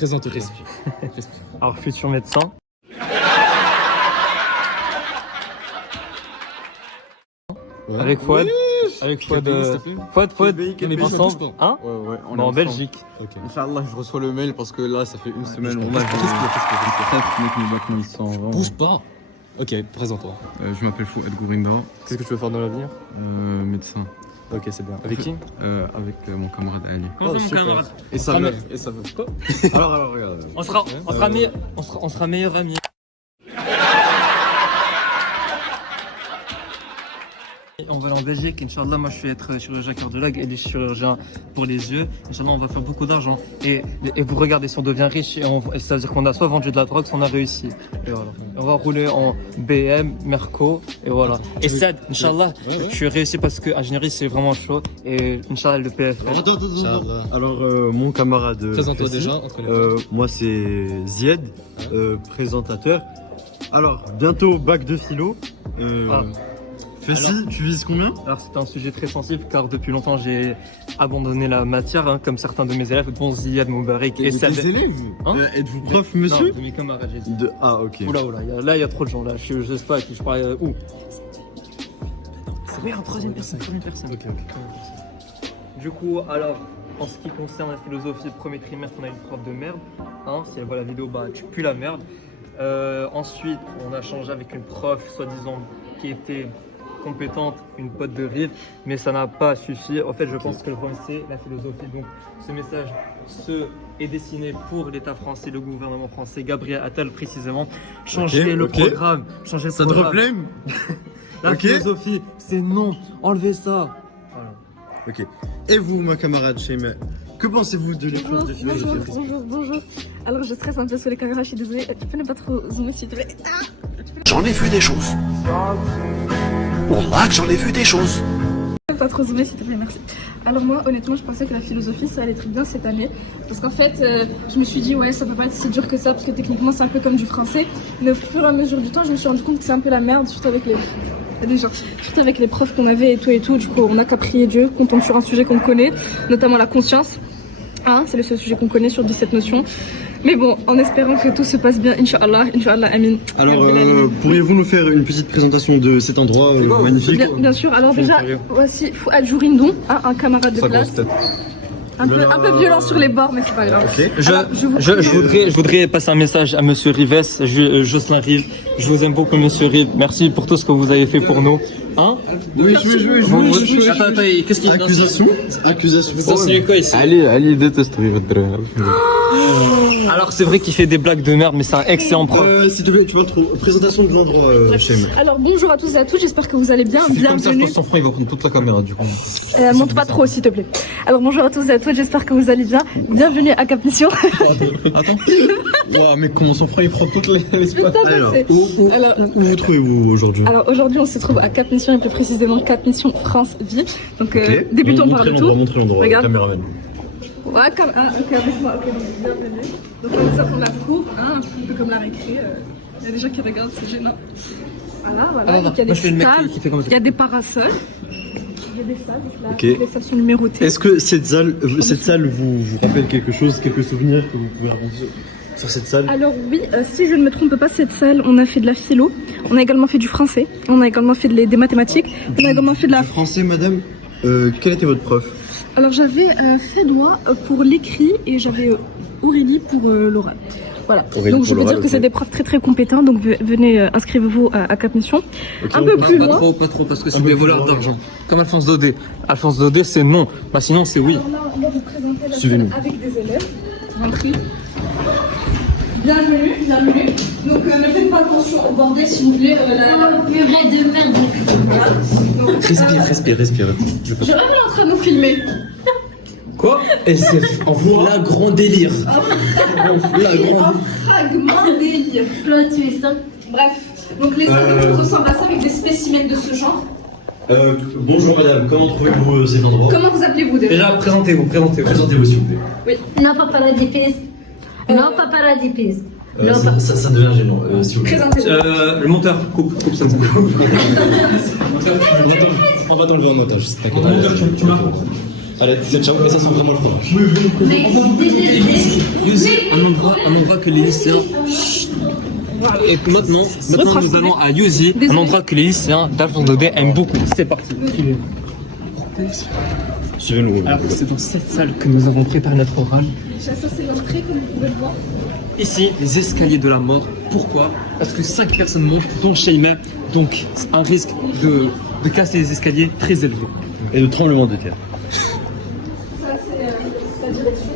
Présente-toi. Respire. Alors, futur médecin. Ouais. Avec Fouad. Oui. Avec Fouad. Quel pays, s'il te plaît Fouad. Quel pays, Ensemble. Hein? Ouais, on Bah, est en ensemble. Belgique. Ok. Inch'Allah, je reçois le mail parce que là, ça fait une semaine. On a Respire. mec, mes documents, ils sont vraiment- Bouge pas. Ok, présente-toi. Je m'appelle Fouad Gourinda, Qu'est-ce que tu veux faire dans l'avenir? médecin. Ok, c'est bien. Avec qui? Avec mon camarade Ali. Comment ça, mon camarade? Et sa Ah, meuf. Et sa meuf. Alors, regarde. On sera meilleurs amis. On va aller en Belgique, Inch'Allah. Moi, je vais être chirurgien cardiologue et les chirurgiens pour les yeux. Inch'Allah, on va faire beaucoup d'argent. Et vous regardez, si on devient riche, et ça veut dire qu'on a soit vendu de la drogue, soit on a réussi. Et voilà. On va rouler en BM, Merco, et voilà. Et ça, Inch'Allah, je suis réussi parce que ingénierie, c'est vraiment chaud. Et Inch'Allah, le PFL. Alors, mon camarade. Présente-toi Fessi, déjà, on connaît pas. moi, c'est Zied, présentateur. Alors, bientôt bac de philo. Voilà. Fessi, tu vises combien? Alors c'est un sujet très sensible car depuis longtemps j'ai abandonné la matière, hein, comme certains de mes élèves, dont Ziad Moubarak et Sad. Tes élèves Hein êtes-vous prof, monsieur? Non, de mes camarades, j'ai dit. Ah, ok. Oula, là il y a trop de gens, là je sais pas à qui je parle, où? C'est bien, troisième personne. Ok. Du coup, alors, en ce qui concerne la philosophie, le premier trimestre, on a une prof de merde. Hein, si elle voit la vidéo, bah tu pues la merde. Ensuite, on a changé avec une prof, soi-disant, qui était compétente, une pote de rive, mais ça n'a pas suffi. En fait, je pense que le problème, c'est la philosophie. Donc, ce message est destiné pour l'État français, le gouvernement français, Gabriel Attal précisément. Changez le programme. Changez le Ça te programme. replaît? La Ok. philosophie, c'est non. Enlevez ça. Voilà. Ok. Et vous, ma camarade Sheima, que pensez-vous de l'épreuve de philosophie? Bonjour. Alors je stresse un peu sur les caméras, je suis désolée. Tu peux ne pas trop zoomer s'il te plaît. J'en ai vu des choses. Wallah que j'en ai vu des choses. Pas trop zoomer s'il te plaît, merci. Alors moi honnêtement je pensais que la philosophie ça allait très bien cette année. Parce qu'en fait je me suis dit ouais ça peut pas être si dur que ça parce que techniquement c'est un peu comme du français. Mais au fur et à mesure du temps je me suis rendu compte que c'est un peu la merde, surtout avec les profs qu'on avait et tout. Du coup on n'a qu'à prier Dieu, qu'on tombe sur un sujet qu'on connaît, notamment la conscience. Hein, c'est le seul sujet qu'on connaît sur 17 notions. Mais bon, en espérant que tout se passe bien, Inch'Allah, amin. Alors, pourriez-vous nous faire une petite présentation de cet endroit magnifique? Bien sûr, alors déjà, voici Fouad Jourindon, hein, un camarade de classe. Un peu violent sur les bords, mais c'est pas grave. Ok. Je voudrais passer un message à Monsieur Rives, Jocelyn Rive. Je vous aime beaucoup, Monsieur Rive. Merci pour tout ce que vous avez fait pour nous. Hein? Oui, Attends, qu'est-ce qu'il Accusation. Ça signe quoi ici? Ali déteste Alors c'est vrai qu'il fait des blagues de merde, mais c'est un excellent prof. S'il te plaît, tu vas trop. Présentation de vendre Sheima. Alors bonjour à tous et à toutes, j'espère que vous allez bien. Bienvenue. son frère, il va prendre toute la caméra du coup. Monte pas trop s'il te plaît. Alors bonjour à tous et à toutes, j'espère que vous allez bien. Bienvenue à Cap Mission. Attends. Wow, mais comment son frère il prend toute l'espace? Alors, Où vous trouvez-vous aujourd'hui? alors aujourd'hui on se trouve à Cap Mission et plus précisément Cap Mission France Vie. Donc débutons par le tour. Montrez l'endroit, Regarde. caméraman. Ouais, ok, avec moi, ok, donc bienvenue. Donc on est ça pour la cour, hein, un peu comme la récré. Il y a des gens qui regardent, c'est gênant. Voilà, donc il y a des salles, il y a des parasols. Il y a des salles, donc là, Ok. les salles sont numérotées. Est-ce que cette salle vous rappelle quelque chose, quelques souvenirs que vous pouvez raconter sur cette salle? Alors oui, si je ne me trompe pas, cette salle, on a fait de la philo, on a également fait du français, on a également fait des mathématiques, on a également fait de la... Français, madame, quel était votre prof? Alors j'avais Fédois pour l'écrit et j'avais Aurélie pour l'oral. Voilà. Aurélie Donc pour je peux l'oral, dire que ok. c'est des profs très très compétents, donc venez, inscrivez-vous à Cap Mission. Ok, Un peu plus Pas loin. trop, parce que c'est Un peu des plus voleurs loin. d'argent. Comme Alphonse Daudet. Alphonse Daudet, c'est non. Bah sinon, c'est oui. Alors là, on va vous présenter la Suivez-nous. salle avec des élèves. Rentrez. Bienvenue. Donc ne faites pas attention au bordel s'il vous plaît. Purée de merde. Respire. Je suis vraiment en train de nous filmer. Quoi? Et c'est en la grand délire. Un fragment délire. Plot twist, hein. Bref. Donc les élèves ressemblent à ça avec des spécimens de ce genre. Bonjour madame, comment trouvez-vous cet endroit? Comment vous appelez-vous déjà? Déjà, présentez-vous. Présentez-vous s'il vous plaît. Non, pas paradis. Non, pas paradis. Non, pas. Ça devient gênant, s'il vous plaît. Présentez-vous. Le monteur, coupe ça. On va t'enlever en otage, t'inquiète. Allez, c'est ciao, et ça c'est vraiment le fun. Un endroit que les lycéens. Et maintenant nous allons à Yuzi, un endroit que les lycéens d'H2D aiment beaucoup. C'est parti. Suivez-nous. Alors, c'est dans cette salle que nous avons préparé notre oral. Déjà, ça, c'est l'entrée, comme vous pouvez le voir. Ici, les escaliers de la mort. Pourquoi? Parce que 5 personnes mangent, dont Sheima. Donc, un risque de casser les escaliers très élevé. Et de tremblement de terre. Ça, c'est la direction.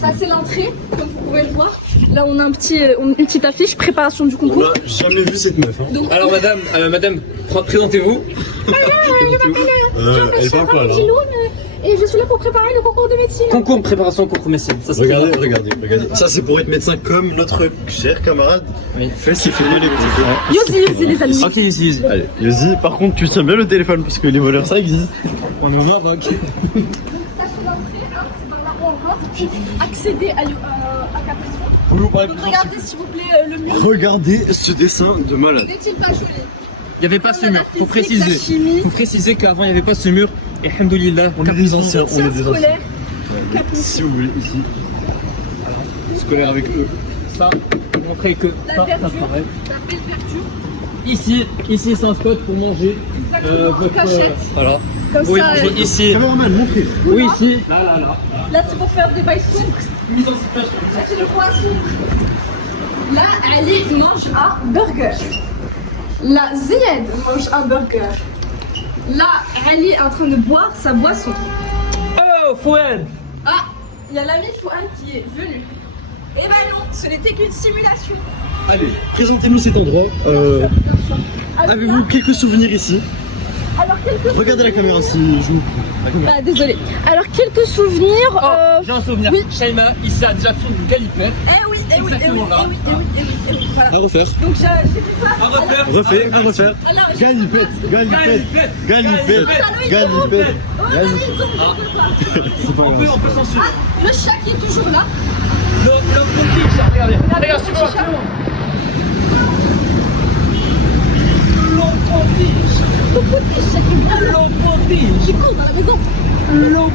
Ça, c'est l'entrée, comme vous pouvez le voir. Là, on a une petite affiche, préparation du On concours. n'a jamais vu cette meuf. Hein. Donc, Alors, madame, présentez-vous. Elle parle pas là. Et je suis là pour préparer le concours de médecine. Concours, préparation, concours médecine. Ça, c'est Regardez. Ça c'est pour être médecin comme notre cher camarade. Oui. Fait ses fêler les concours. Yosi, les amis. Ok, Yuzi. Allez, Yosi, par contre tu tiens bien le téléphone parce que les voleurs ça existe. On est au Maroc. Ça, c'est l'entrée, hein, c'est par là où on rentre. Puis accéder à Capitron. Donc, regardez, s'il vous plaît, le mur. Regardez ce dessin de malade. N'est-il pas joli? Il n'y avait pas ce On a mur, la faut physique, la préciser. chimie. Faut préciser qu'avant il n'y avait pas ce mur. Et alhamdoulilah, On est des anciens, on est des anciens. Scolaire. Si vous voulez, ici. Scolaire avec eux. Ça, montrer que La ça verdure. paraît. La belle verdure. Ici c'est un spot pour manger. Cachette. Voilà. Comme Oui, ça. manger ici. Cameraman, montrez. Oui, ici. Là. Là, c'est pour faire des bails souples. Mise en situation. Là, c'est le coin souple. Là, Ali mange un burger. Là, Zied mange un burger. Là, Ali est en train de boire sa boisson. Oh, Fouad. Ah, il y a l'ami Fouad qui est venu. Eh ben non, ce n'était qu'une simulation. Allez, présentez-nous cet endroit. Avez-vous quelques souvenirs ici? Alors, quelques Regardez la caméra si je vous. Ah, désolé. Alors, quelques souvenirs. J'ai un souvenir. oui. Shaima, ici a déjà fait une galipette. Exactement là. Voilà. À refaire. Donc, j'ai fait ça. À refaire. Refait, à refaire. Alors, Galipette. Oh, allez, C'est pas On grave. peut s'en souvenir. le chat qui est toujours là. Le potiche, regardez. Regarde, le suis-moi. petit chat. Le potiche, c'est qui est là. Qui court dans la maison. Normalement,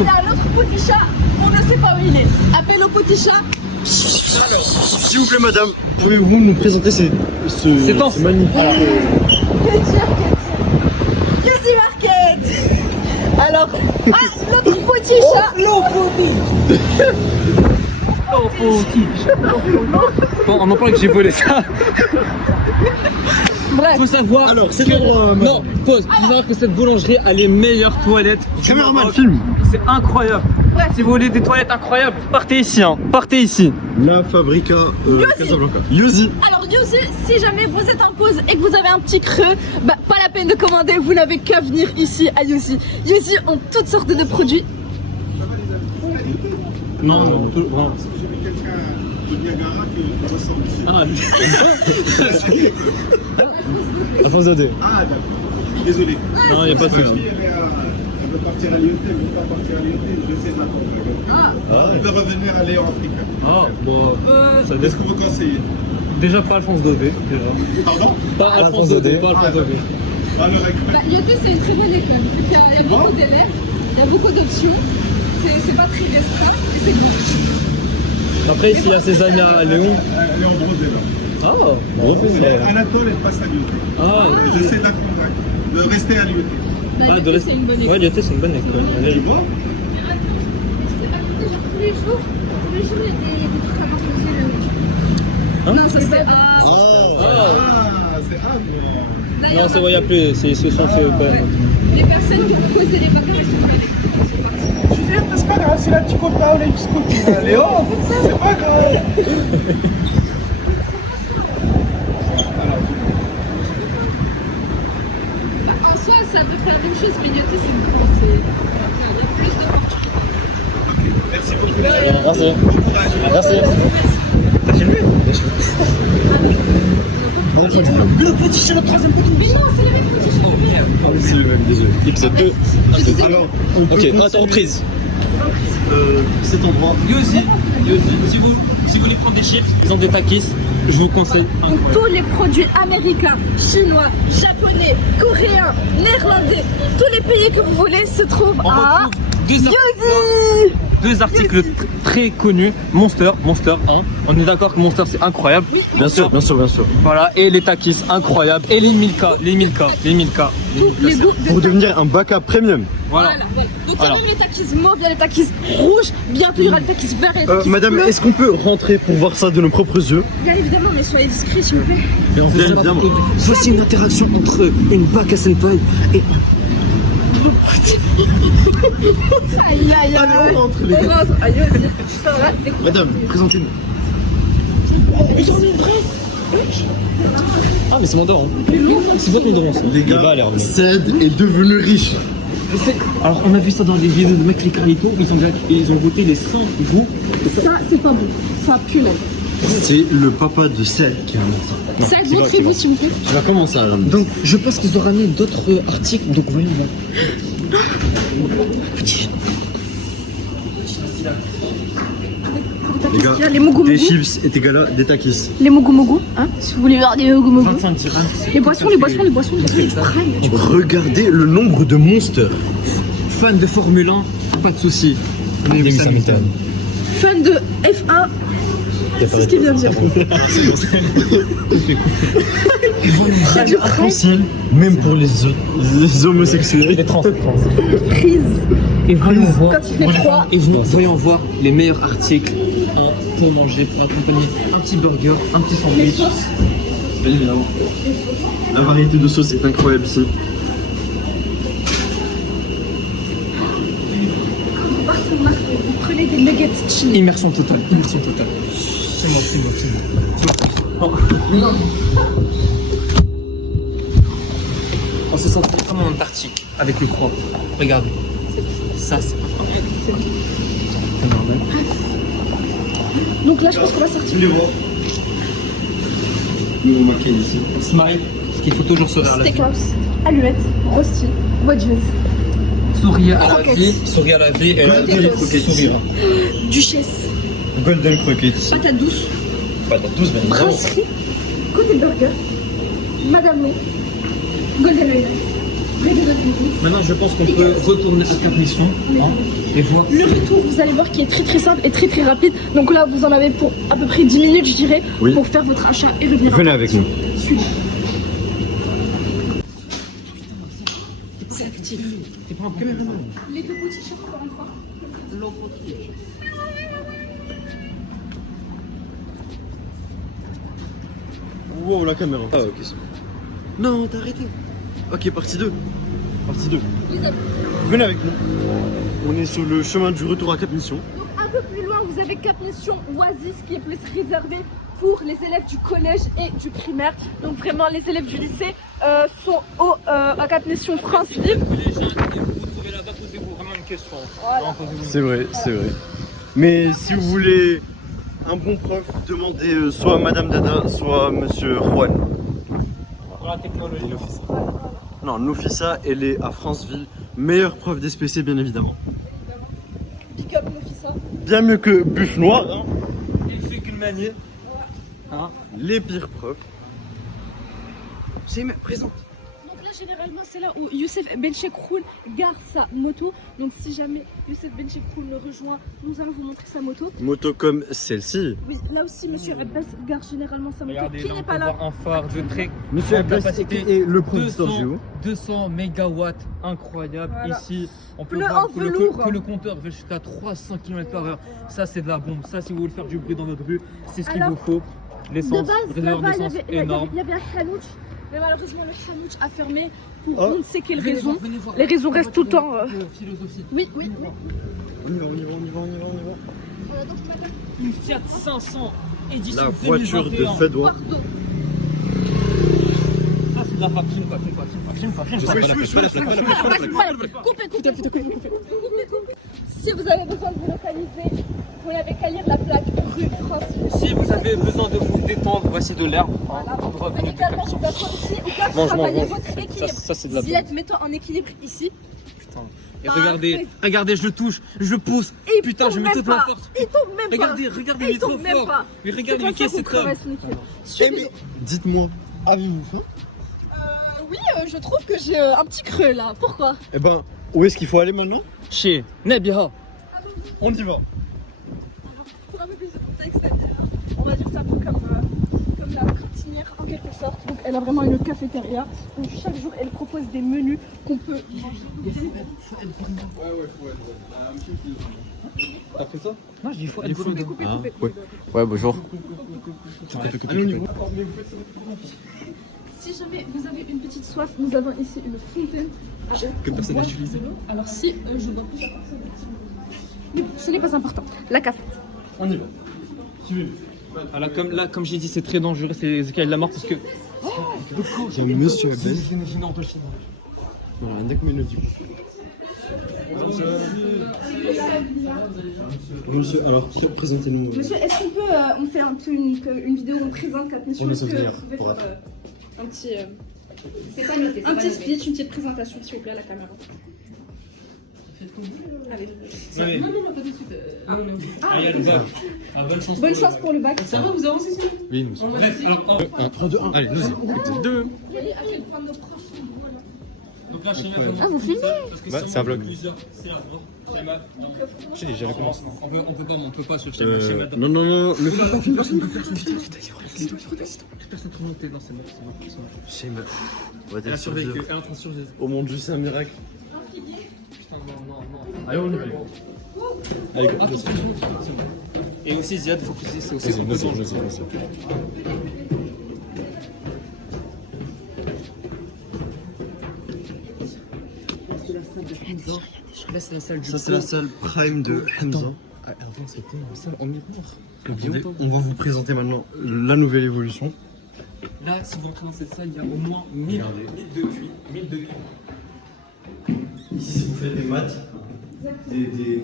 il y a un autre petit chat. On ne sait pas où il est. Appelle le petit chat. S'il vous plaît, madame, pouvez-vous nous présenter ce magnifique. Yuzi Market. Alors, l'autre petit chat. Bon, on en parle que j'ai volé ça. Bref. Faut savoir. Alors, cet endroit. Non, pause. Faut savoir que cette boulangerie a les meilleures toilettes. du Caméraman, Maroc. film. C'est incroyable. Bref. Si vous voulez des toilettes incroyables, partez ici. Partez ici. La Fabrica Casablanca. Yosi. Alors Yuzi, si jamais vous êtes en pause et que vous avez un petit creux, bah pas la peine de commander, vous n'avez qu'à venir ici à Yuzi. Yuzi ont toutes sortes de produits. Non, tout bon. Ah, Alphonse Dadé. Désolé. non, il n'y a pas de souci. On peut partir à l'IOT, on peut pas partir à l'IOT, je sais maintenant. On peut revenir à Léon Afrique. Ah, bon, ça Qu'est-ce dépend. que vous conseillez? Déjà pas Alphonse Dodé, déjà. Pardon? Pas Alphonse Dodé, pas Alphonse Dodé. Alors, Bah, l'IOT c'est une très bonne école. Il y a beaucoup d'élèves, il y a beaucoup d'options, c'est pas très restreint et c'est bon. Après, ici, il y a ses amis à Léon. Léon Brosé, là. Ah, Anatole, elle passe à l'IOT. ah, J'essaie d'apprendre, de rester à l'IOT. Bah, ah, de l'IOT rester. c'est une bonne Ouais, école. l'IOT, c'est une bonne école. Tu vois? Tous les jours, il y a des trucs à partager. Hein? Non, ça c'est. Ah, Ah, c'est Havre. non, c'est vrai, il n'y a plus. Ils se sont fait. Les personnes qui ont posé les bagages, elles sont pas C'est pas grave, c'est la petite copain, on est petite copine. Léon, c'est pas grave. En soi, c'est à peu près la même chose, mais l'IOT c'est plus d'opportunités. Merci beaucoup. Merci. Merci. T'as filmé? Le petit chat, le troisième petit. Mais non, c'est le même petit chat. C'est le même, désolé. Épisode 2. Alors, on peut Ok, continuer, attends, reprise. cet endroit. Yuzi, si vous voulez prendre des chips, ils ont des takis. Je vous conseille. Donc tous les produits américains, chinois, japonais, coréens, néerlandais, tous les pays que vous voulez se trouvent On à retrouve deux articles très connus. Monster 1. On est d'accord que Monster c'est incroyable. Bien sûr, bien sûr, bien sûr. Voilà, et les Takis, incroyables. Et les Milka. les goûts de Pour devenir un Baka premium. Voilà. Donc il y a Alors. même les takis mauves, il y a les takis rouges, bientôt il y aura les takis verts et les takis Madame, bleus. est-ce qu'on peut rentrer pour voir ça de nos propres yeux? Bien évidemment, mais soyez discrets s'il vous plaît. Bien évidemment. Voici une interaction entre une Baka Senpai et Aïe aïe aïe. Allez, on rentre, les On gars. rentre. Aïe aïe. Ça va, c'est cool. Madame, présentez-nous. Ah, mais c'est mon daron. C'est votre daron, ça. Les Il va gars, aller, Arnaud. Ced est devenu riche. Alors on a vu ça dans des vidéos de Mac Carito, ils ont voté les 100 goûts. Ça, c'est pas bon. Ça pue même. C'est le papa de Ced qui a menti. Ça, montrez-vous s'il vous plaît. Tu vas commencer à ramener. Donc je pense qu'ils ont ramené d'autres articles, donc voyons voir. Les gars, Il y a les mougou des mougou. chips est égal à des takis. Les mougou mougou, hein, si vous voulez voir des mougou mougou. 25 dirhams. Les boissons, du prime. Regardez le nombre de monsters. Fan de Formule 1, pas de soucis. Lewis Hamilton. Fan de F1, c'est ce qu'il vient de dire. Il y a du arc-en-ciel, même pour les homosexuels. Les trans. Prise. Et voyons voir. Quand il fait froid. Et voyons voir les meilleurs articles pour manger, pour accompagner un petit burger, un petit Les sandwich. sauces. Bien évidemment. La variété de sauce est incroyable ici. Vous prenez des nuggets chili. Immersion totale, immersion totale. C'est moi, c'est moi, c'est moi. On se sent comme en Antarctique avec le froid. Regardez. Ça, c'est normal. Donc là, je pense qu'on va sortir. Nous on maquille ici. Smile, parce qu'il faut toujours sourire à la vie. Steakhouse, alluettes, rosti, wedges, Sourire à la Croquettes. vie, sourire à la vie et la vie, Croquettes. faut qu'elle sourire. duchesse, Golden Croquette ici. patate douce, Patate douce, bien évidemment. brasserie, côté burger, Madame No, Golden Island, Regular Beauty. Maintenant, je pense qu'on peut retourner à Cap-Mission et voir. Le retour, vous allez voir, qui est très simple et très rapide. Donc là, vous en avez pour à peu près 10 minutes, je dirais, Oui. pour faire votre achat et revenir. Venez avec nous. Suivez. C'est actif. Les deux petits chats, encore une fois. Wow, la caméra. Ah, ok. Non, t'as arrêté. Ok, partie 2. Partie 2. Venez avec nous. On est sur le chemin du retour à Cap Mission. Donc un peu plus loin, vous avez Cap Mission Oasis qui est plus réservé pour les élèves du collège et du primaire. Donc vraiment, les élèves du lycée sont à Cap Mission Franceville. Vous trouvez là-bas, posez-vous vraiment une question. Voilà. C'est vrai, c'est vrai. Mais si vous voulez un bon prof, demandez soit Madame Dada, soit Monsieur Juan. Pour la technologie. Non, Nofissa, elle est à Franceville. Meilleure prof d'SPC, bien évidemment. Pick up Nofissa. Bien mieux que Buff Noir, hein. Il fait qu'une manière. Hein? Les pires profs. C'est présente. Donc là, généralement, c'est là où Youssef Benchekroun gare sa moto. Donc si jamais Youssef Benchekroun le rejoint, nous allons vous montrer sa moto. Moto comme celle-ci. Oui, là aussi, Monsieur Abbas gare généralement sa moto. Regardez, Qui là, n'est on pas peut là? voir un phare de très Monsieur grande Abbas capacité. est le producteur géo. 200 mégawatts, incroyable. Voilà. Ici, on peut Pneu voir en que velours. que le compteur va jusqu'à 300 km/h. Ça, c'est de la bombe. Ça, si vous voulez faire du bruit dans votre rue, c'est ce qu'il Alors, vous faut. De L'essence, base, réservoir là-bas, d'essence il y énorme. avait un hanouch. Mais malheureusement, le hanouch a fermé pour Oh. on ne sait quelle Venez raison. voir, venez voir. Les raisons restent tout le temps. Philosophie. Oui, oui. On y va, on y va, on y va, on y va, on y va. Donc, madame, Une Fiat 500 édition La voiture de 2021. Fédois. pardon. Ah, c'est de la papine, papine. Coupez. Si vous avez besoin de vous localiser, vous n'avez qu'à lire la plaque rue France. Si vous avez besoin de vous détendre, voici de l'herbe. Voilà. Endroit Mais venu de également, Cap-Mission. vous pouvez ici ou bien Mange, travailler mange. votre équilibre. Ça, c'est de la Si bombe. êtes mettant en équilibre ici, Attends. Et regardez, regardez, je le touche, je le pousse. Et il Putain, tombe je mets même toute pas. ma force. Il tombe même Regardez, pas. regardez, Et il est trop tombe même fort. pas. Mais regardez, C'est mais qui est comme ça cet qu'on homme? travaille son équipe. Eh Suivez-nous. mais, dites-moi, avez-vous faim? Oui, je trouve que j'ai un petit creux là. Pourquoi? Eh ben, où est-ce qu'il faut aller maintenant? Chez Nabiha. On y va. Pour un peu plus de contexte, on va dire c'est un peu comme la cantinière en quelque sorte. Donc elle a vraiment une cafétéria où chaque jour elle propose des menus qu'on peut manger. T'as fait ça? Non, je dis faut être Coupez, coupez, coupez. Ouais, bonjour. Si jamais vous avez une petite soif, nous avons ici une fontaine Que personne n'a utilisé. Alors si je dois plus apporter mais bon, ce n'est pas important. La café. On y va. Suivez-nous. Ah, là, comme j'ai dit, c'est très dangereux, c'est Ezekiel la mort parce que. C'est un monsieur Ben. Non, on peut le filmer. Voilà, un deck mélodique. Monsieur, alors, présentez-nous. Monsieur, est-ce qu'on peut on fait un peu une vidéo où on présente quatre missions? Pour le Est-ce que souvenir, vous pouvez pour faire, après. un petit C'est pas noté. un petit speech, une petite présentation s'il vous plaît à la caméra. Allez. Bonne chance. Bonne chance pour le bac. Ça va, vous avancez ça? Oui, monsieur. Bref, alors, 1, 3, 2, 1. Allez, nous-y. 2. Vous voyez à quel point nos profs sont beaux là. donc là, Schéma, Ah, vous filmez? Ouais, c'est un vlog. C'est la voix. Schéma. J'ai déjà recommencé. On peut pas sur schéma. Non, non, non, le fais pas. Personne peut faire son vidéo. Personne peut monter. Non, c'est mort. Schéma. On va Elle a être survécu. survécu. Elle est en train de survivre. Oh mon dieu, c'est un miracle. Putain, non. Allez, on y va. Allez, Attention. Et aussi, Ziad, faut que c'est aussi. Là, c'est la salle du Ça, c'est la salle prime de Hamza. Avant, c'était une salle en miroir. On va vous présenter maintenant la nouvelle évolution. Là, si vous entrez dans cette salle, il y a au moins 1000 de QI. 1000 de QI. Ici, si vous faites des maths, des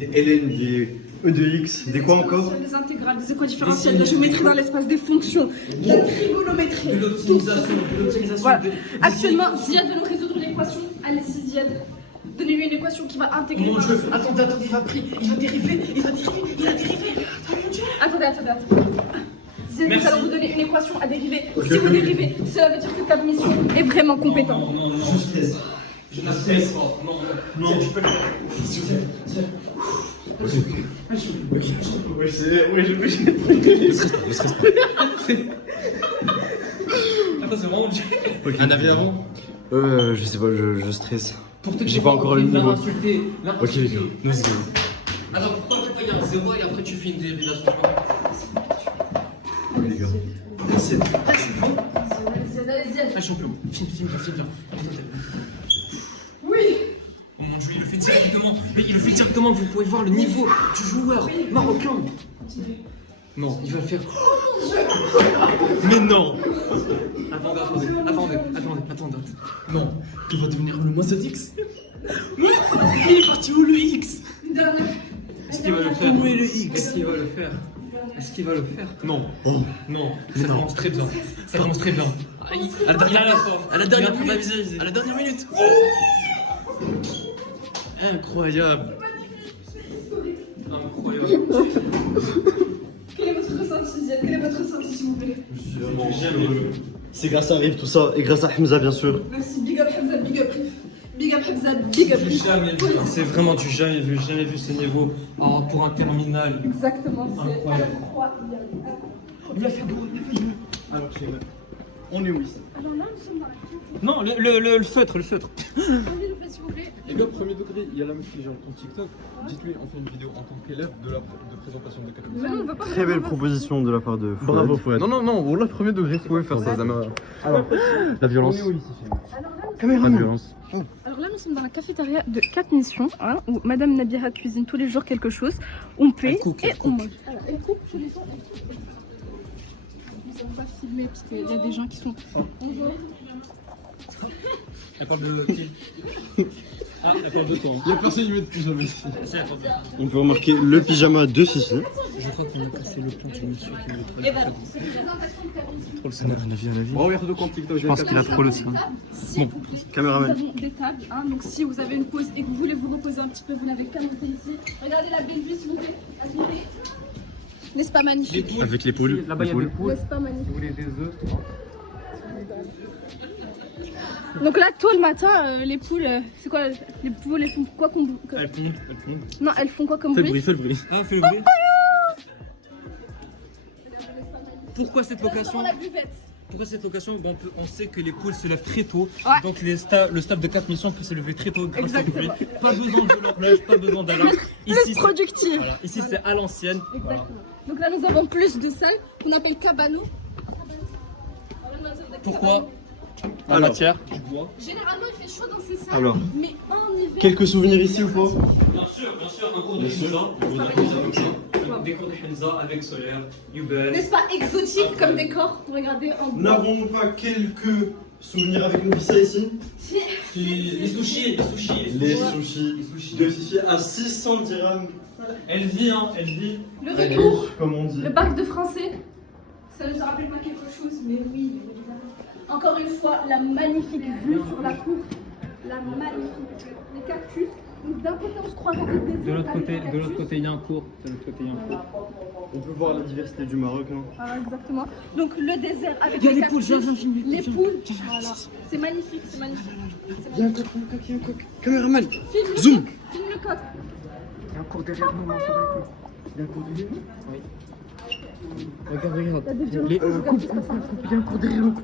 LN, des E2X, des quoi encore? Des intégrales, des équodifférentiels, de la géométrie dans l'espace, des fonctions, de la trigonométrie. De l'optimisation. Voilà. Actuellement, Ziad veut nous résoudre l'équation. Allez-y, Ziad. Donnez-lui une équation qui va intégrer. Mon Dieu, attendez, il va dériver. Attendez. Ziad, nous allons vous donner une équation à dériver. Si vous dérivez, cela veut dire que ta mission est vraiment compétente. Je la stresse. Non, je peux le faire. Attends, c'est vraiment dur. Un avis avant? Je sais pas, je stresse. Pour te J'ai pas encore le niveau. insulter. Ok, les gars, nous y Attends, pourquoi tu fais pas un 0 et après tu fais une dérivation? allons. Les gars. C'est Ah, champion. Viens. Oui. Oh mon Dieu, il le fait directement. Mais il le fait directement, vous pouvez voir le niveau du joueur marocain. Non, il va le faire. Mais non. Attendez. Non, il va devenir le moins X. Il est parti où le X? Est-ce qu'il va le faire? Où est le X? Est-ce qu'il va le faire? Non. Non. Ça commence très bien. Il a la forme. À la dernière minute. Incroyable. Quel est votre ressenti, Ziad? Quel est votre ressenti, s'il vous plaît? Je suis vraiment heureux. C'est grâce à Rive tout ça et grâce à Hamza bien sûr. Merci, big up Hamza, big up Rif. Big up Hamza, big up Rif. C'est vraiment du jamais vu ce niveau. Oh, pour un terminal. Exactement, c'est Incroyable. incroyable. Il a fait beau. Alors, on est où ici? Alors là, nous sommes dans la cantine. Non, le feutre. S'il vous plaît. Les gars, premier degré, il y a la meuf qui gère ton TikTok. Dites-lui, on fait une vidéo en tant qu'élève de présentation de capacité. Mais non, on va pas. Très belle proposition de la part de Fouad. Bravo, Fouad. Non, voilà, premier degré, vous pouvez faire ça, ça m'a. Alors, la violence. Alors La violence. là, nous sommes dans la cafétéria de 4 missions, hein, où Madame Nabiha cuisine tous les jours quelque chose. On paie et on mange. Alors, elle coupe chez les gens. Nous ne sommes pas filmés parce qu'il y a des gens qui sont. Elle parle de qui? Ah, Il y a personne qui met de pyjama ici. On peut remarquer le pyjama de Fifi. Je crois qu'on a cassé le plan du monsieur qui me le Trop trop le seum. Regarde de compte TikTok. Je pense qu'il a trop le seum. Bon, caméraman. Nous avons des tables, hein, donc si vous avez une pause et que vous voulez vous reposer un petit peu, vous n'avez qu'à monter ici. Regardez la belle vue, s'il vous plaît. Admirez. N'est-ce pas magnifique? Avec les poules. Là-bas, il y a des poules. N'est-ce pas magnifique? Vous voulez des œufs? Donc là, tôt le matin, les poules, c'est quoi? Les poules, elles font quoi comme... Elles pondent. Non, elles font quoi comme Fais le bruit? bruit, fais le bruit. Ah, fais le bruit. Pourquoi cette Dans location? la buvette. Pourquoi cette location? Ben, on sait que les poules se lèvent très tôt. Ouais. Donc le staff de 4 missions peut se lever très tôt grâce à Exactement. lui. Pas besoin de l'horloge, pas besoin d'alarme. Plus c'est- productive. voilà. Ici c'est à l'ancienne. Voilà. Exactement. Donc là, nous avons plus de salles qu'on appelle cabano. Pourquoi? La Alors. matière, du bois. Généralement, il fait chaud dans ces salles, Alors. mais en hiver... Quelques souvenirs ici ou pas? Bien sûr, un cours de Hamza. Des cours de Hamza avec solaire, Yubel. N'est-ce pas exotique comme décor pour regarder en bois? N'avons-nous pas quelques souvenirs avec Nofissa ici? Les sushis. Les sushis de Fifi à 600 dirhams. Elle vit, hein, elle vit. Le retour, Comme on dit. le bac de français, ça ne se rappelle pas quelque chose, mais oui, évidemment. Encore une fois, la magnifique vue sur la cour, la magnifique, les cactus. Donc d'un côté, on se croise avec des De l'autre avec côté, les de cactus. l'autre côté, il y a un cours. De l'autre côté, il y a un cours. On peut voir la diversité du Maroc. Hein. Ah, exactement. Donc le désert avec Il y a les les poules, cactus, viens, filmer. les poules. Voilà. C'est magnifique, c'est magnifique. Il y a un coq, il y a un coq. Caméraman, Filme le zoom. coq, filme le coq. Il y a un cours derrière nous, il y a un cours derrière nous. Oui. Regarde. Il y a des violons. Il y a un cours derrière nous.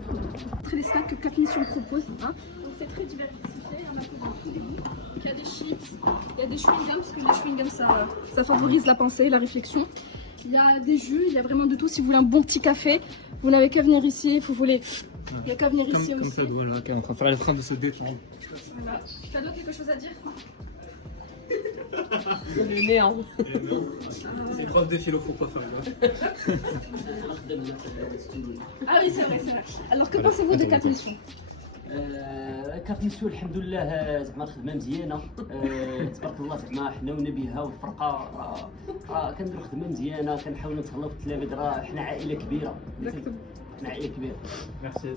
C'est les snacks que Cap Mission propose. Hein. Donc c'est très diversifié, il y en a pour tous les goûts. Il y a des chips, il y a des chewing-gums, parce que les chewing-gums ça favorise la pensée, la réflexion. Il y a des jus, il y a vraiment de tout. Si vous voulez un bon petit café, vous n'avez qu'à venir ici. Vous voulez, il n'y a qu'à venir ici Comme aussi. ça, voilà, elle est en train de se détendre. Voilà. Tu as d'autres quelque chose à dire? Le néant. C'est prof de philo, faut pas faire gaffe. Ah oui, c'est vrai, c'est vrai. Alors que pensez-vous de Cap Mission? كنمشيو الحمد لله زعما الخدمه مزيانه تبارك الله زعما حنا ونبيها والفرقه راه كنديروا خدمه مزيانه كنحاولوا نتهلاو في التلاميذ راه حنا عائله كبيره حنا عائله كبيره Merci.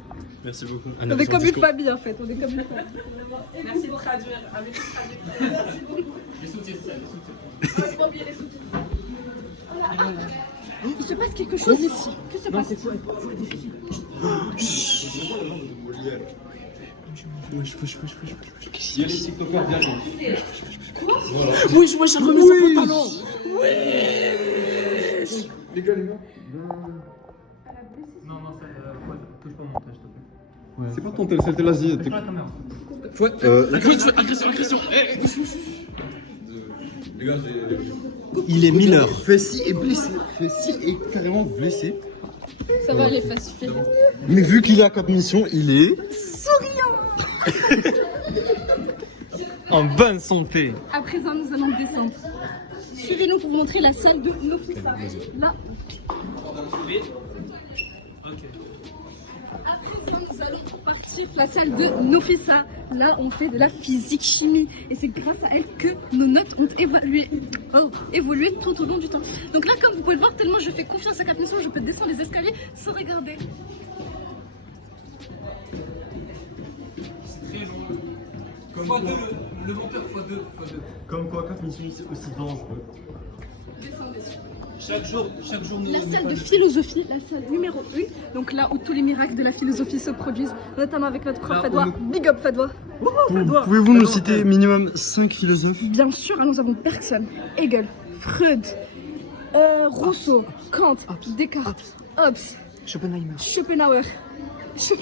Merci beaucoup. On est comme une famille en fait, on est comme une famille. Merci de traduire avec les traducteurs. Merci beaucoup. Les sous-titres, ça, les sous-titres. On va pas oublier les sous-titres. Il se passe quelque chose ici. Que se passe? Il y a les TikTokers derrière. Oui, je vois, j'ai remis son pantalon. Les gars, les gars. Non, ça, touche pas au montage, s'il te plaît. C'est pas ton tel, c'était l'Asie. Touche pas la caméra. Agression. Les gars, Il est mineur. Fessi est blessé. Fessi est carrément blessé. Ça va les pacifier. Mais vu qu'il est à Cap Mission, il est. En bonne santé. À présent, nous allons descendre. Suivez-nous pour vous montrer la salle de Nofissa. Là. À présent, nous allons partir la salle de Nofissa. Là, on fait de la physique-chimie. Et c'est grâce à elle que nos notes ont évolué tout au long du temps. Donc là, comme vous pouvez le voir, tellement je fais confiance à Cap Mission, je peux descendre les escaliers sans regarder. X2, le monteur x2. Comme quoi, Cap Mission, c'est aussi dangereux. Descendez. Chaque jour, nous. La salle de philosophie, la salle numéro 1. Donc là où tous les miracles de la philosophie se produisent, notamment avec notre prof Là, Fadwa. Big up Fadwa. Pouvez-vous nous citer minimum 5 philosophes? Bien sûr, nous avons Bergson, Hegel, Freud, Rousseau, Kant, Descartes, Hobbes, Schopenhauer. C'est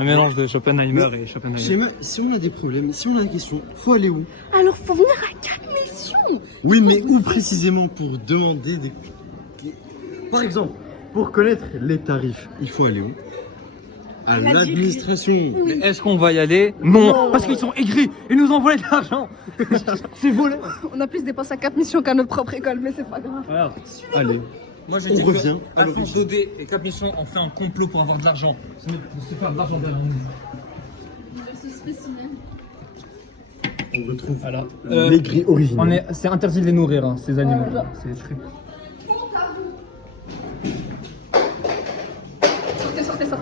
un mélange de Schopenhauer et Schopenhauer. Schéma, si on a des problèmes, si on a une question, faut aller où? Alors faut venir à Cap Mission. Oui, mais où précisément pour demander des... Par exemple, pour connaître les tarifs, il faut aller où? À la l'administration. Mais est-ce qu'on va y aller? Non, parce qu'ils sont aigris. Ils nous ont volé de l'argent. C'est volé. On a plus dépensé à Cap Mission qu'à notre propre école, mais c'est pas grave. Voilà. Allez, Moi, je on dis revient que à Alphonse l'origine. Daudet et Cap Mission ont fait un complot pour avoir de l'argent. Pour se faire de l'argent derrière nous. Ce spécimen. on retrouve Voilà. les grilles originales. C'est interdit de les nourrir, hein, ces animaux. C'est très...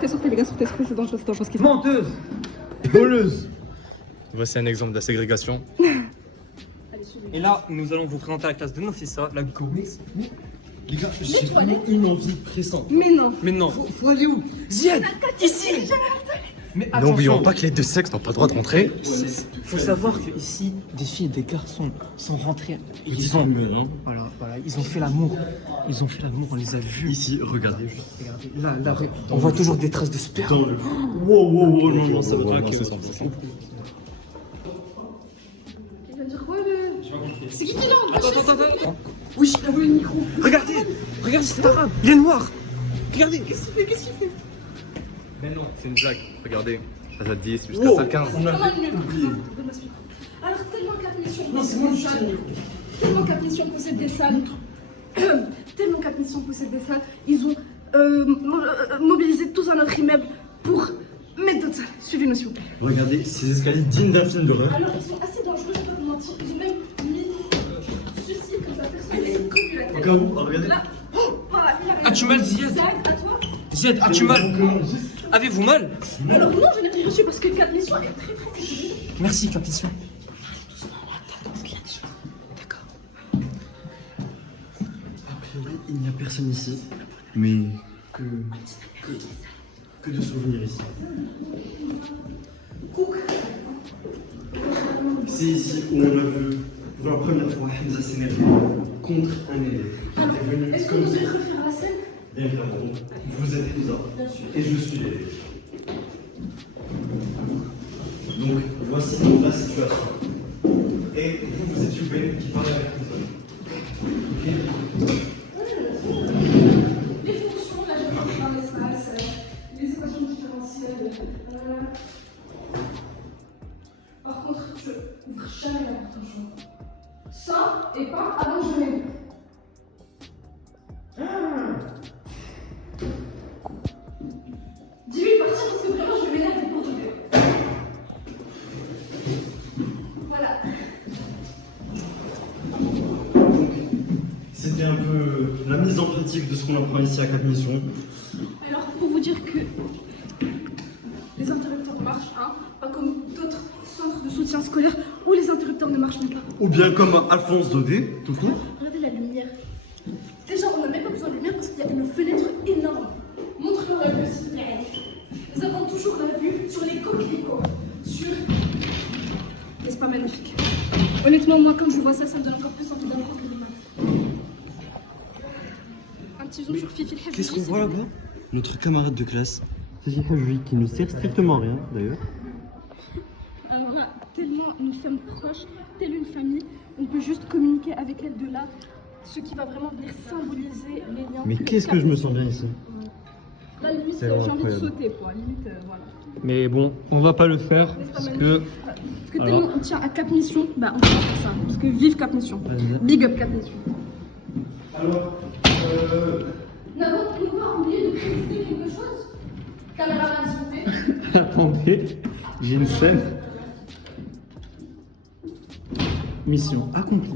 Sortez les gars, sortez, c'est dangereux ce qui se passe. Menteuse. Voleuse. Voici un exemple de la ségrégation. Et là, nous allons vous présenter la classe de Nafissa, la Gomis. Les gars, j'ai vraiment une envie pressante. Mais non. Faut aller où? Ziad, ici. Mais N'oublions attention, pas que les deux sexes n'ont pas le droit de rentrer. faut savoir que ici, des filles et des garçons sont rentrés. Ils ont fait l'amour. Ils ont fait l'amour, on les a vus. Ici, regardez. Regardez, là, on voit toujours des traces de sperme. Dans le... Wow, non, ça va Voilà, être c'est 100%. Il va dire quoi le... C'est qui l'a Attends. Oui, j'ai vu le micro. Regardez, c'est arabe. Il est noir. Regardez. Qu'est-ce qu'il fait Mais non, c'est une blague. Regardez, ça à 10 jusqu'à ça 15. Comment Donne-moi ce micro. Alors tellement Cap Mission possède des salles. Tellement Cap Mission possède des salles. Tellement Cap Mission possède des salles. Ils ont mobilisé tous à notre immeuble pour mettre d'autres salles. Suivez-nous s'il vous plaît. Regardez, ces escaliers dignes d'un film d'horreur. Alors ils sont assez dangereux, je peux vous mentir. Ils ont même mis ceci comme ça, personne ne s'est connu la tête. Au cas où, regardez. Là, voilà, il arrive. As-tu mal, Ziad? À toi. Ziad, as-tu mal? Avez-vous mal? Alors non, je n'ai rien reçu parce que Cap Mission est très précis. Merci, Capisson. A priori, il n'y a personne ici. Mais que de souvenirs ici. C'est ici où on a vu pour la première fois Hamza s'énerver contre un élève. Alors, Il est venu est-ce que comme vous ça. allez refaire la scène? Bien évidemment, donc, vous êtes Hamza et je suis l'élève. Donc voici la situation. Et vous êtes Youbé qui parle avec vous. Les fonctions, la géométrie dans l'espace, les équations différentielles. Par contre, je n'ouvre jamais la porte en jour. Ça et pas avant que je m'aime. Dis-lui de partir parce que vraiment je m'énerve des portes ouvertes. Voilà. C'était un peu la mise en pratique de ce qu'on apprend ici à Cap Mission. Alors, pour vous dire que les interrupteurs marchent, hein, pas comme d'autres centres de soutien scolaire où les interrupteurs ne marchent pas. Ou bien comme Alphonse Daudet, tout court. Regardez la lumière. Déjà, on n'a même pas besoin de lumière parce qu'il y a une fenêtre énorme. Montre-leur la vue, s'il te plaît. Nous avons toujours la vue sur les coquelicots. Sur... N'est-ce pas magnifique? Honnêtement, moi, quand je vois ça, ça me donne encore plus envie d'aller contre les maths. Un petit zoom sur Fifi. Qu'est-ce qu'on voit là-bas? Notre camarade de classe. C'est qui ne sert strictement à rien, d'ailleurs. Alors là, tellement nous sommes proches, telle une famille, on peut juste communiquer avec elle de là, ce qui va vraiment venir symboliser les liens. Mais qu'est-ce que je me sens bien ici? Là, limite, C'est j'ai envie de incroyable. sauter, quoi. Limite, voilà. Mais bon, on va pas le faire N'est-ce pas parce magnifique? que Parce que tellement on tient à Cap Mission, bah on va faire ça. Parce que vive Cap Mission. Big up Cap Mission. Alors, N'avons-nous pas oublié de préciser quelque chose? Caméraman, s'il vous plaît. attendez, j'ai une scène. Mission accomplie.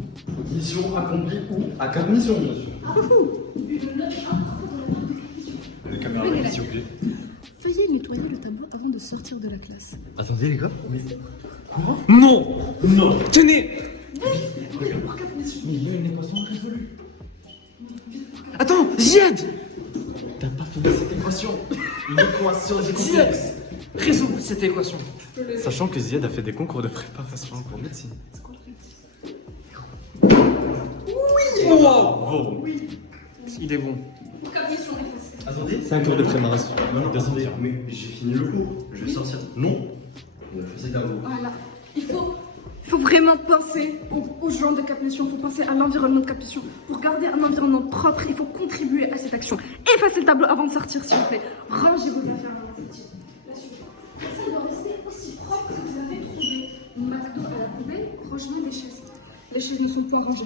Mission accomplie où? À Cap Mission, bien sûr. Une note importante dans la barre de Cap Mission. Les caméras, Venez là. s'il vous plaît. Veuillez nettoyer le tableau avant de sortir de la classe. Attendez, les gars. Mais non, non. tenez. Regarde pour Cap Mission. Mais il y a une équation résolue. Attends, Ziad. T'as pas fini cette équation. Une équation Ziad, complexe. résout cette équation. Sachant que Ziad a fait des concours de préparation pour médecine. Wow. Il est bon. Cap Mission est facile. Attendez, c'est un cours de préparation. Non, attendez, mais j'ai fini le cours. Je vais sortir. Non. C'est à vous. Voilà. Il faut vraiment penser aux gens de Cap Mission, il faut penser à l'environnement de Cap Mission. Pour garder un environnement propre, il faut contribuer à cette action. Effacez le tableau avant de sortir, s'il vous plaît. Rangez vos affaires avant de sortir. La salle doit rester aussi propre que vous avez trouvé. McDo à la poubelle, rangement des chaises. Les chaises ne sont pas rangées.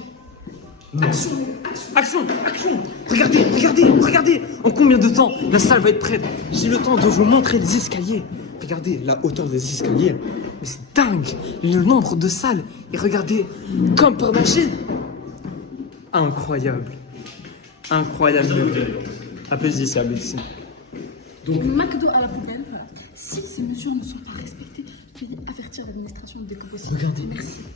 Action, les gars, action. Action. Regardez. En combien de temps la salle va être prête? J'ai le temps de vous montrer les escaliers. regardez la hauteur des escaliers. Mais c'est dingue. Le nombre de salles. Et regardez, comme par magie. Incroyable. Incroyable. Applaudissez. Donc, McDo à la poubelle, voilà. Si ces mesures ne sont pas respectées, veuillez avertir l'administration dès que possible. Regardez,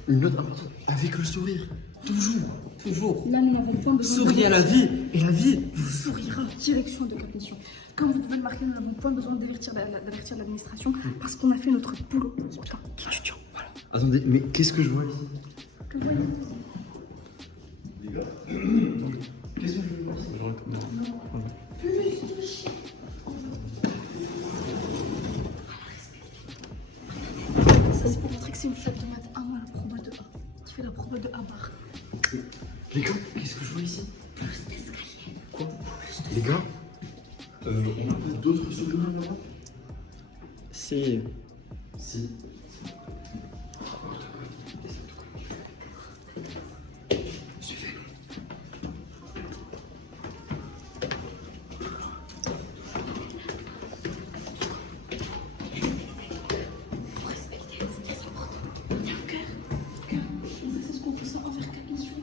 une note importante. Avec le sourire. Toujours. Là, nous n'avons point besoin Souriez à la vie. Et la vie vous sourira. Direction de Cap-Mission. Comme vous pouvez le marquer, nous n'avons point besoin d'avertir l'administration parce qu'on a fait notre boulot. Putain, étudiant, voilà. Attendez, mais qu'est-ce que je vois ici? Que voyez-vous? Les gars, Qu'est-ce que je vois ici? Plus de chien. Ça, c'est pour montrer que c'est une fête de maths. Ah, moi, la proba de A. Tu fais la proba de A bar. Les gars, qu'est-ce que je vois ici? Quoi? Les gars, on n'a pas d'autres souvenirs là-bas? Si. C'est ce qu'on ressent envers Cap-Mission.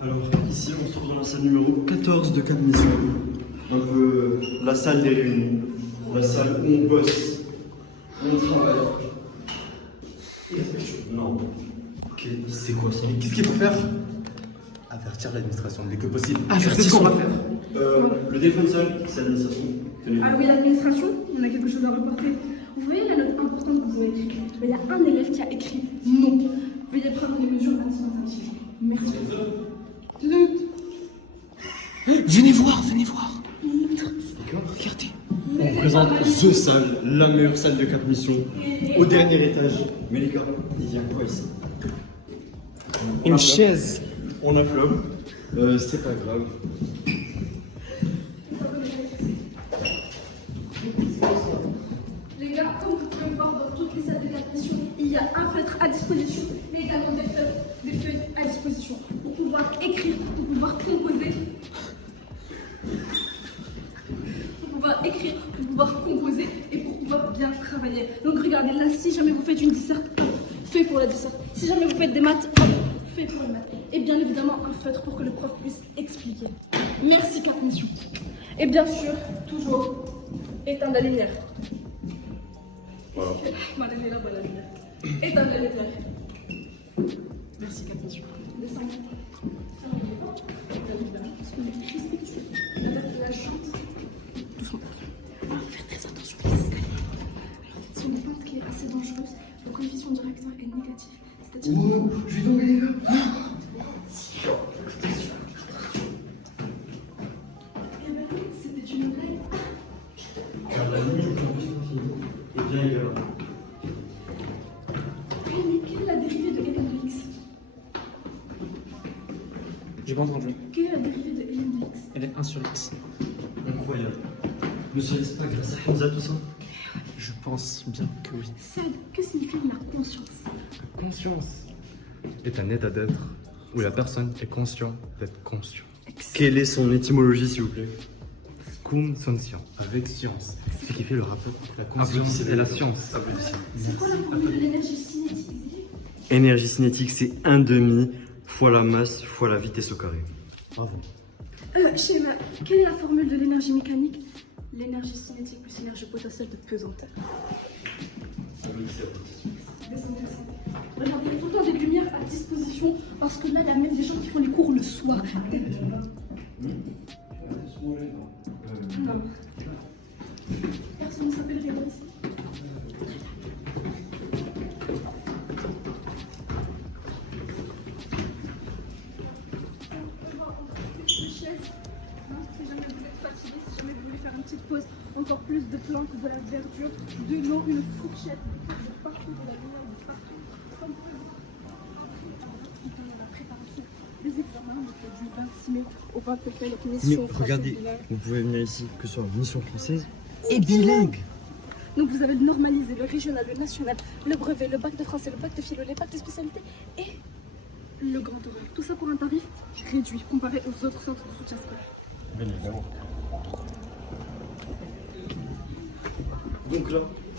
Alors, ici, on se trouve dans la salle numéro 14 de Cap-Mission. Donc, la salle des réunions, la salle où on bosse, où on travaille. Non. Ok, c'est quoi ça? Qu'est-ce qu'il faut faire? Avertir l'administration dès que possible. C'est ce qu'on va faire. Le téléphone seul, c'est l'administration. Tenez. Ah oui, l'administration, on a quelque chose à reporter. Vous voyez la note importante que vous avez écrite? Il y a un élève qui a écrit non. Veuillez prendre les mesures administratives. Merci. Venez voir. Regardez. On présente The Salle, la meilleure salle de Cap-Mission, au dernier étage. Mais les gars, il y a quoi ici? Une chaise. On a flop. C'est pas grave. Les gars, comme vous pouvez voir dans toutes les salles de Cap-Mission, il y a un feutre à disposition, mais également des feuilles à disposition pour pouvoir écrire, pour pouvoir composer. Et pour pouvoir bien travailler. Donc regardez, là, si jamais vous faites une disserte, fait pour la disserte. Si jamais vous faites des maths, fait pour les maths. Et bien évidemment, un feutre pour que le prof puisse expliquer. Merci Cap-Mission. Et bien sûr, toujours, éteindre la lumière. Voilà. Voilà, elle est là, voilà, la lumière. Éteindre la lumière. Merci Cap-Mission. Les 5. La chante. Doucement. Alors, faites très attention aux escaliers. Alors, c'est une pente qui est assez dangereuse. Le coefficient directeur est négatif. C'est-à-dire. Oh, je vais tomber, les gars. Eh ben oui, c'était une blague. Car la nuit au campus infini est bien ailleurs. Mais quelle est la dérivée de ln de x? J'ai pas entendu. Quelle est la dérivée de ln de x? Elle est 1 sur x. Incroyable. Ne serait-ce pas grâce à Hamza tout ça? Je pense bien que oui. Sad, que signifie la conscience? La conscience est un état d'être où la personne est consciente d'être conscient. Quelle est son étymologie, s'il vous plaît? Cum conscient, avec science. Ce qui fait le rapport entre la conscience et la science. C'est quoi la formule de l'énergie cinétique? Énergie cinétique, c'est 1/2 fois la masse fois la vitesse au carré. Bravo. Schéma, quelle est la formule de l'énergie mécanique? L'énergie cinétique plus l'énergie potentielle de pesanteur. Descendez. Regardez, il y a tout le temps des lumières à disposition parce que là, il y a même des gens qui font les cours le soir. Non. Personne ne s'appelle Rémi ici. Si jamais vous êtes fatigué, si jamais vous voulez faire une petite pause, encore plus de plantes, de la verdure, de l'eau, une fourchette, de partout, de la lumière, de partout. Comme vous la préparation des examens donc, du 26 mai au 29 mai, donc mission française Regardez, bilingue. vous pouvez venir ici, que ce soit mission française et bilingue. Donc vous avez le normalisé, le régional, le national, le brevet, le bac de français, le bac de philo, les bacs de spécialité et le grand oral. Tout ça pour un tarif réduit comparé aux autres centres de soutien scolaire. Bien évidemment. Donc là,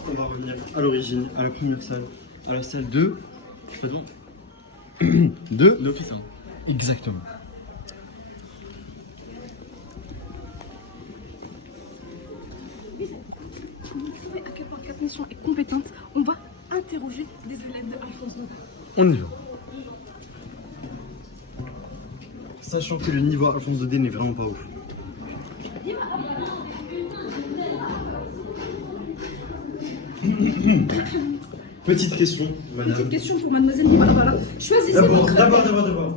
on va revenir à l'origine, à la première salle, à la salle 2. Pardon. De L'office 1. Exactement. Pour vous prouver à quel point Cap Mission est compétente, on va interroger des élèves de Alphonse Daudet. On y va. Sachant que le niveau Alphonse Daudet n'est vraiment pas ouf. Petite question, madame. Petite question pour mademoiselle Nima. Voilà. Choisissez votre... D'abord.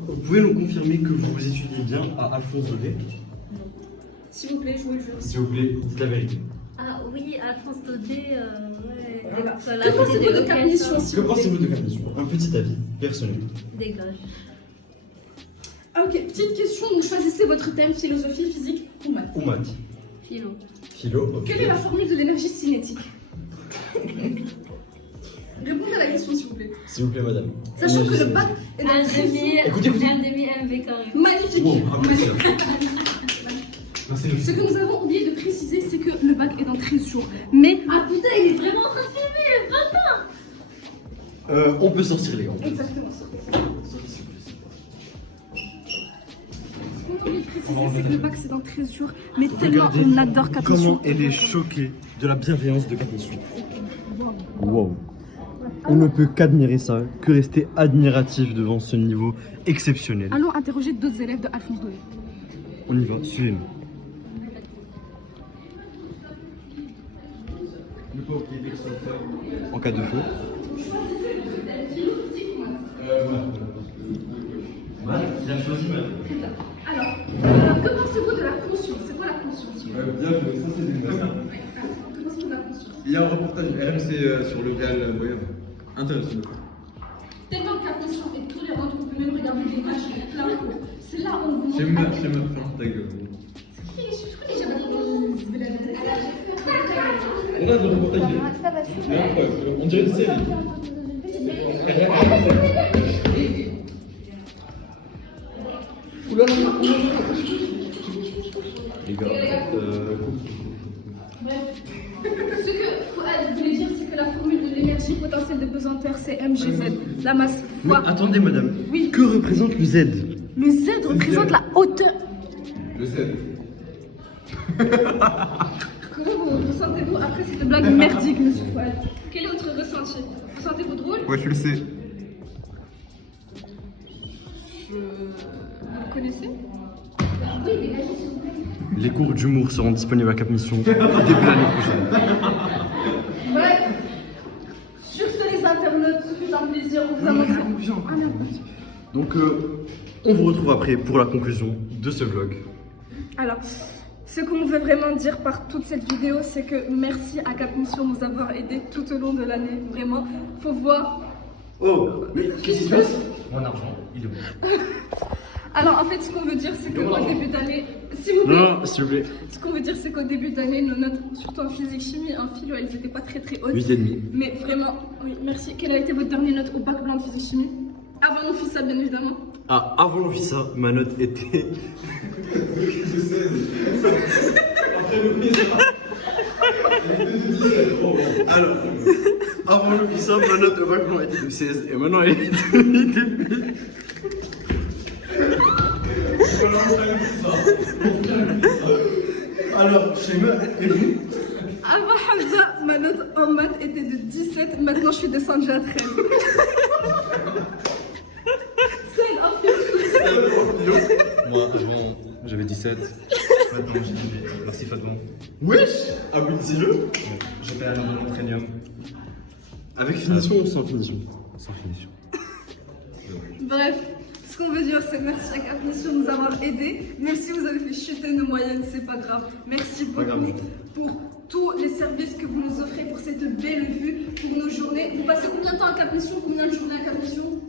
Vous pouvez nous confirmer que vous étudiez bien à Alphonse Daudet? S'il vous plaît, jouez le jeu. S'il vous plaît, dites la vérité. Ah oui, Alphonse Daudet, ouais. Voilà. Voilà, Que pensez-vous de Cap Mission, s'il Que vous plaît? pensez-vous de Cap Mission? Un petit avis personnel. Dégage. Ah, ok, petite question. Donc, choisissez votre thème, philosophie, physique ou maths. Ou maths. Philo. Philo, ok. Quelle est la formule de l'énergie cinétique? Répondez à la question, s'il vous plaît. S'il vous plaît, madame. Sachant que le bac est dans Un très demi MV carré. magnifique. Wow, impressionnant. Ce que nous avons oublié de préciser, c'est que le bac est dans 13 jours. Mais Ah putain, il est vraiment en train de filmer, le bâtard. On peut sortir les gants. exactement. Ce qu'on a oublié de préciser, c'est que le bac c'est dans 13 jours. Mais tellement Regardez on adore Cap Mission. comment elle est choquée de la bienveillance de Cap Mission. Wow. On ne peut qu'admirer ça, que rester admiratif devant ce niveau exceptionnel. Allons interroger d'autres élèves de Alphonse Daudet. On y va, suivez-nous. Ne pas oublier l'extincteur en cas de feu. Il a choisi Alors, que pensez-vous de la conscience? C'est quoi la conscience? Bien fait, ça c'est une bonne. Que pensez-vous de la conscience? Il y a un reportage RMC sur le Real Bayern. Intéressant. Tellement que Cap Mission est tolérante qu'on peut même regarder des matchs en plein cours. C'est là où on vous montre. J'aime bien, ferme ta gueule. Regarde le reportage. Il est incroyable. On dirait une série. Les gars, Ce que Fouad voulait dire, c'est que la formule de l'énergie potentielle de pesanteur, c'est MGZ. La masse fois. Mais attendez, madame. Oui. Que représente le Z? Le Z représente la hauteur. Le Z. Comment vous ressentez-vous après cette blague merdique, monsieur Fouad? Quel est votre ressenti? Vous sentez-vous drôle? Ouais, tu le sais. Vous le connaissez? Oui, dégagez s'il vous plaît. Les cours d'humour seront disponibles à Cap Mission début l'année prochaine. Bref, sur ce les internautes, ce fut un plaisir, on vous a montré. Donc, on vous retrouve après pour la conclusion de ce vlog. Alors, ce qu'on veut vraiment dire par toute cette vidéo, c'est que merci à Cap Mission de nous avoir aidés tout au long de l'année. Vraiment, faut voir. Oh, mais qu'est-ce qui se passe? Mon argent, il est bon. Alors, en fait, ce qu'on veut dire, c'est qu'au début d'année, s'il vous plaît. Non, s'il vous plaît. Ce qu'on veut dire, c'est qu'au début d'année, nos notes, surtout en physique chimie, en philo, elles n'étaient pas très hautes. 8,5. Mais vraiment, oui, merci. Quelle a été votre dernière note au bac blanc de physique chimie? Avant nos ça, bien évidemment. Ah, avant l'office, ma note était. Alors, avant l'office, ma note au bac blanc était de 16 et maintenant elle est de 8,5. Alors, chez moi, et vous? Avant Hamza, ma note en maths était de 17, maintenant je suis descendue à 13. C'est en philo. Moi, avant, j'avais 17. Maintenant, j'ai 18. Merci, Fatma. Wesh! Ah oui, dis-le! J'ai fait un abonnement premium. Avec finition ou sans finition? Sans finition. Bref, ce qu'on veut dire, c'est merci à Cap Mission de nous avoir aidés. Même si vous avez fait chuter nos moyennes, c'est pas grave. Merci beaucoup pour tous les services que vous nous offrez, pour cette belle vue, pour nos journées. Vous passez combien de temps à Cap Mission? Combien de journées à Cap Mission?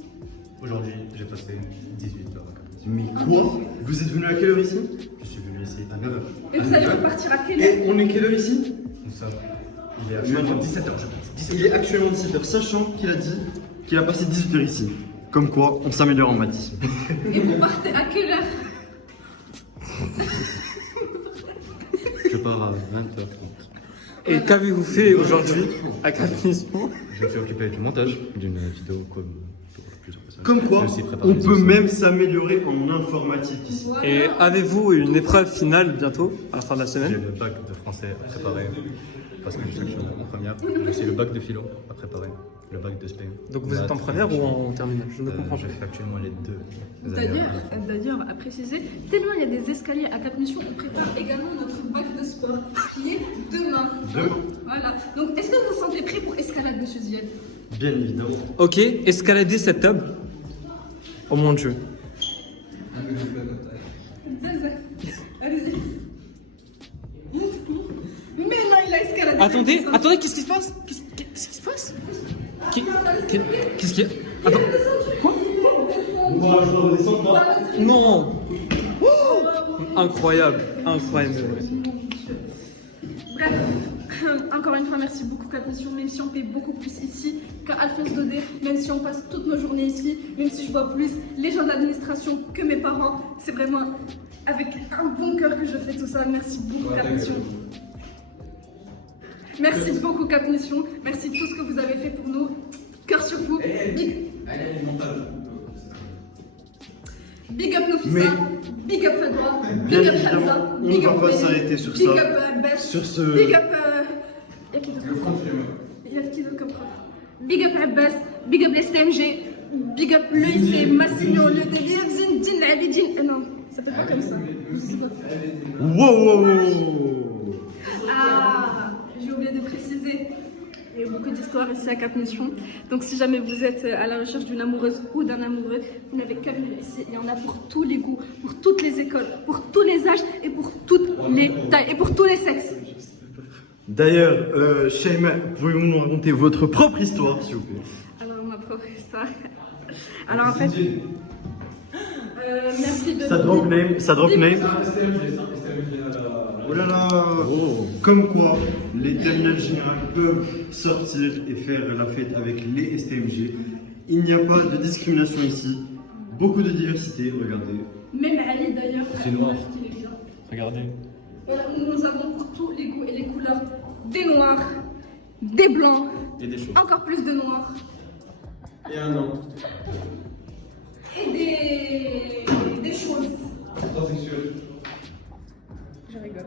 Aujourd'hui, j'ai passé 18 heures à Cap Mission. Mais quoi? Vous êtes venu à quelle heure ici? Je suis venu ici à 9h. Et vous allez repartir à quelle heure? Et on est quelle heure ici? Nous sommes. Il est actuellement 17h, je pense. Il est actuellement 17h, sachant qu'il a dit qu'il a passé 18h ici. Comme quoi, on s'améliore en maths. Et vous partez à quelle heure? Je pars à 20h30. Et qu'avez-vous fait aujourd'hui à Cap Mission? Je me suis occupé du montage d'une vidéo comme pour plusieurs personnes. Comme quoi, Je sais préparer on les peut émissions. même s'améliorer en informatique ici. Et avez-vous une épreuve finale bientôt, à la fin de la J'ai semaine? le bac de français à préparer parce que je sais que je suis en première. J'ai aussi le bac de philo à préparer, le bac de SPM. Donc vous êtes en première ou en terminale? Je ne comprends Je pas. fais actuellement les deux. D'ailleurs, à préciser, tellement il y a des escaliers à Cap Mission, on prépare également notre bac de sport qui est demain. Voilà. Donc, est-ce que vous vous sentez prêt pour escalade, monsieur Zied? Bien évidemment. Ok, escalader cette table. Oh mon dieu. Allez-y. Mais non, il a escaladé. Attendez, qu'est-ce qui se passe? Qu'est-ce qui se passe? Qu'est-ce qu'il y a? Attends. Quoi? Non. Oh, incroyable. Bref, encore une fois, merci beaucoup Cap Mission, même si on paie beaucoup plus ici qu'à Alphonse Daudet, même si on passe toutes nos journées ici, même si je vois plus les gens de l'administration que mes parents, c'est vraiment avec un bon cœur que je fais tout ça. Merci beaucoup Cap Mission. Merci beaucoup Cap Mission, merci tout ce que vous avez fait pour nous. Cœur sur vous. Big up Nofissa, big up Fadwa, Bien big up évidemment, Hamza, on big va up pas Mehdi, s'arrêter sur big ça. up Bess, Sur ce- big up y'a qui d'autre? Il y a qui d'autre comme prof? Big up Abbas, big up les STMG, big up le lycée Massignon, le délire Zindine Abidine. Non, ça fait pas comme ça. Je sais pas. Wow. Ah, j'ai oublié de préciser. Il y a eu beaucoup d'histoires ici à Cap Mission. Donc si jamais vous êtes à la recherche d'une amoureuse ou d'un amoureux, vous n'avez qu'à venir ici. Il y en a pour tous les goûts, pour toutes les écoles, pour tous les âges et pour toutes les tailles et pour tous les sexes. D'ailleurs, Shaima, pouvez-vous nous raconter votre propre histoire, s'il vous plaît? Alors ma propre histoire. Alors en fait, merci de... Ça drop name. Oh là là. Comme quoi, les terminales générales peuvent sortir et faire la fête avec les STMG. Il n'y a pas de discrimination ici. Beaucoup de diversité, regardez. Même Ali d'ailleurs. C'est noir. qu'il est bien. Regardez. Voilà, nous avons pour tous les goûts et les couleurs des noirs, des blancs, Et des choses. encore plus de noirs. Et un an. Et des choses. Transsexuel. Je rigole.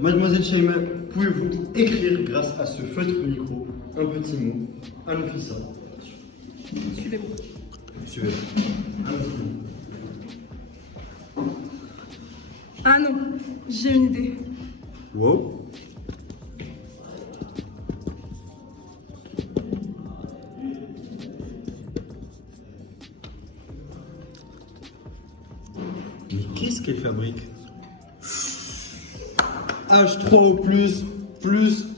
Mademoiselle Shaima, pouvez-vous écrire grâce à ce feutre micro un petit mot à Nofissa? Suivez-moi. Suivez. Un petit mot. Ah non, j'ai une idée. Wow. Mais qu'est-ce qu'elle fabrique? H3 au plus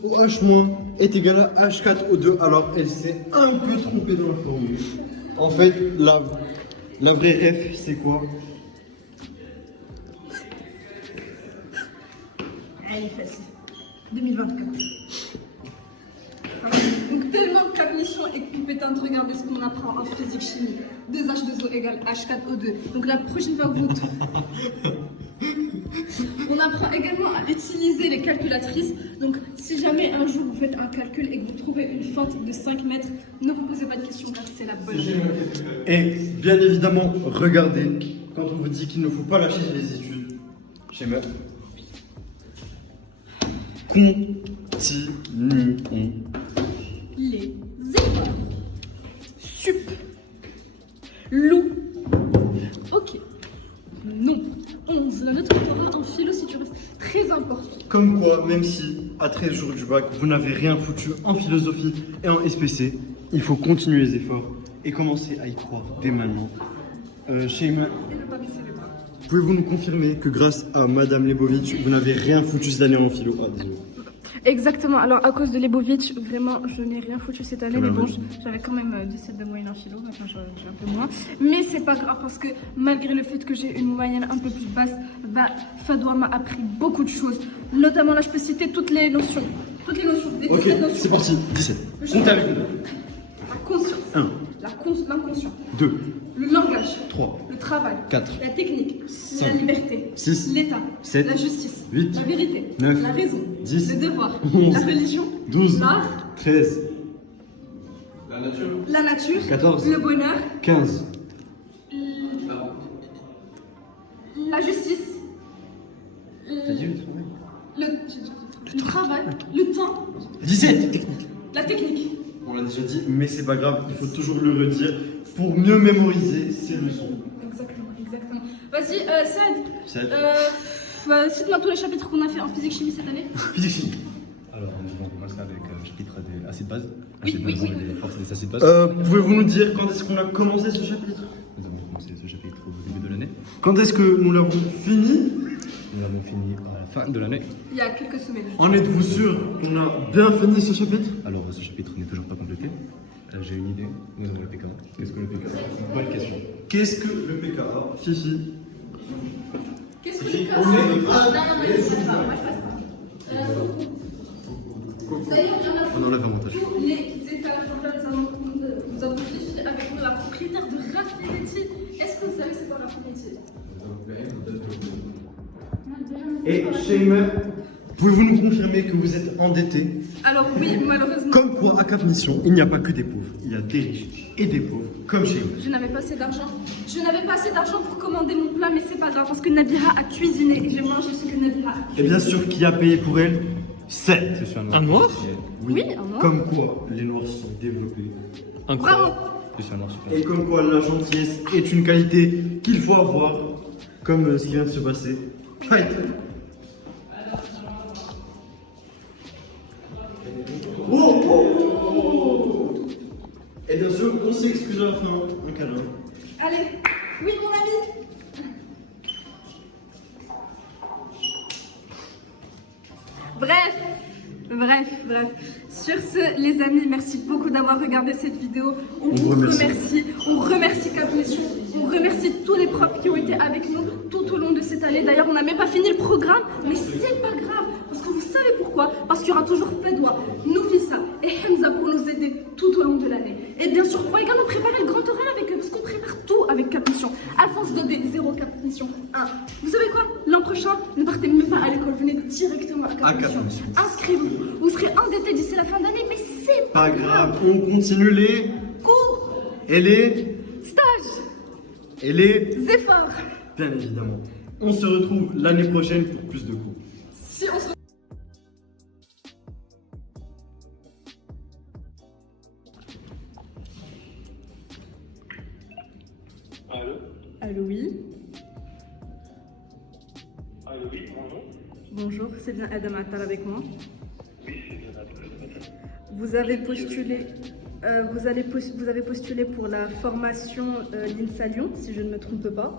au H- est égal à H4 au 2. Alors elle s'est un peu trompée dans la formule. En fait, la vraie F, c'est quoi? Allez, facile. 2024. Voilà. Donc tellement que Cap Mission est compétente, regardez ce qu'on apprend en physique chimie. 2H2O égale H4O2. Donc la prochaine fois que vous... On apprend également à utiliser les calculatrices. Donc si jamais un jour vous faites un calcul et que vous trouvez une fente de 5 mètres, ne vous posez pas de questions car c'est la bonne réponse. Et bien évidemment, regardez, quand on vous dit qu'il ne faut pas lâcher les études, schéma. Continuons. Les efforts. Sup. Loup. Ok. Non. 11. La note que tu auras en philo si tu restes très important. Comme quoi, même si à 13 jours du bac, vous n'avez rien foutu en philosophie et en SPC, il faut continuer les efforts et commencer à y croire dès maintenant. Shaima, Et ne pas baisser les bras. pouvez-vous nous confirmer que grâce à Madame Lebovitch, vous n'avez rien foutu cette année en philo? Ah, désolé. Exactement, alors à cause de Lebovitch, vraiment je n'ai rien foutu cette année, mais bon, j'avais quand même 17 de moyenne en philo, maintenant j'ai un peu moins. Mais c'est pas grave parce que malgré le fait que j'ai une moyenne un peu plus basse, bah, Fadwa m'a appris beaucoup de choses. Notamment là je peux citer toutes les notions. Toutes les notions, des 17 Ok, notions. c'est parti, 17. Comptez avec nous. La conscience, 1, l'inconscient, 2, le langage, 3, le travail, 4, la technique, 5, la liberté, 6, l'État, 7, la justice, 8, la vérité, 9, la raison, 10, le devoir, 11, la religion, 12, l'art, 13, la nature, 14, le bonheur, 15, la justice, le travail, le temps, 17. la technique. On l'a déjà dit, mais c'est pas grave, il faut toujours le redire pour mieux mémoriser ces leçons. Exactement, exactement. Vas-y, Saad, cite-moi tous les chapitres qu'on a fait en physique-chimie cette année. Physique-chimie. Alors, on va commencer avec le chapitre des acides bases. Oui, Acides oui, bases, oui. les forces des acides bases. Pouvez-vous nous dire quand est-ce qu'on a commencé ce chapitre? Nous avons commencé ce chapitre au début de l'année. Quand est-ce que nous l'avons fini? Nous l'avons fini à la fin de l'année. Il y a quelques semaines. En êtes-vous sûr qu'on a bien fini ce chapitre? Alors, ce chapitre n'est toujours pas complété. J'ai une idée. Nous avons le PKA. Qu'est-ce que le PKA? Bonne question. Qu'est-ce que le PKA? Fifi. Qu'est-ce que tu passes? Non, mais je passe pas. D'ailleurs, On enlève un montage. tous les étages, nous avons Fifi avec nous, la propriétaire de Raffinetti. Est-ce que vous savez c'est quoi Raffinetti? Et Shamer, pouvez-vous nous confirmer que vous êtes endetté? Alors oui, malheureusement, Comme quoi, à Cap Mission, il n'y a pas que des pauvres. Il y a des riches et des pauvres, comme Shamer. je n'avais pas assez d'argent. Je n'avais pas assez d'argent pour commander mon plat, mais c'est pas grave, parce que Nabira a cuisiné et j'ai mangé ce que Nabira a cuisiné. Et bien sûr, qui a payé pour elle? C'est Je suis un Un noir? Oui, un noir. Comme quoi, les noirs sont développés. Incroyable. Bravo. Je suis un noir super. Et comme quoi, la gentillesse est une qualité qu'il faut avoir, comme ce qui vient de se passer. Fight. Oh. Et bien sûr, on s'excuse à la fin. Un câlin. Allez, oui mon ami. Bref. Sur ce, les amis, merci beaucoup d'avoir regardé cette vidéo. On vous remercie. On remercie Cap Mission. On remercie tous les profs qui ont été avec nous tout au long de cette année. D'ailleurs, on n'a même pas fini le programme, mais c'est pas grave. Parce que vous savez pourquoi? Parce qu'il y aura toujours Fedwa, Noufissa et Hamza pour nous aider tout au long de l'année. Et bien sûr, on va également préparer le grand oral avec eux, parce qu'on prépare tout avec Cap Mission. Alphonse 2B, 0 Cap Mission 1. Vous savez quoi? L'an prochain, ne partez même pas à l'école, venez directement à Cap Mission. Inscrivez-vous. Vous serez endettés d'ici la fin d'année, mais c'est Pas grave, on continue les cours, et les stages, et les efforts. bien évidemment. On se retrouve l'année prochaine pour plus de cours. Si on se Allô, oui. Allô, oui, bonjour. Bonjour, c'est bien Adam Attal avec moi. Oui, c'est bien Adam. Vous avez postulé, vous avez postulé pour la formation l'INSA Lyon, si je ne me trompe pas.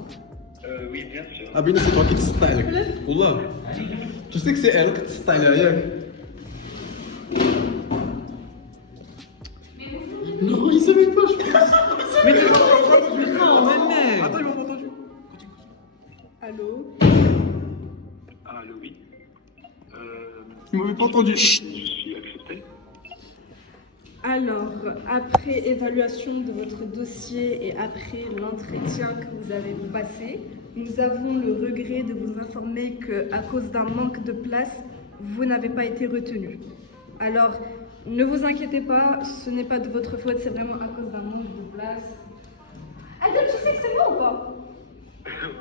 Oui, bien sûr. Ah, bien, c'est toi qui te style. Wallah. Tu sais que c'est elle qui te style derrière. Non, il sait même pas, je pense. Mais non, mais Attends, il m'a pas entendu. Allô? Allô, oui. Il m'avait pas entendu. Je suis accepté. Alors, après évaluation de votre dossier et après l'entretien que vous avez passé, nous avons le regret de vous informer qu'à cause d'un manque de place, vous n'avez pas été retenu. Alors, ne vous inquiétez pas, ce n'est pas de votre faute, c'est vraiment à cause d'un manque de place. Adam, tu sais que c'est moi ou pas?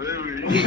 Oui, oui.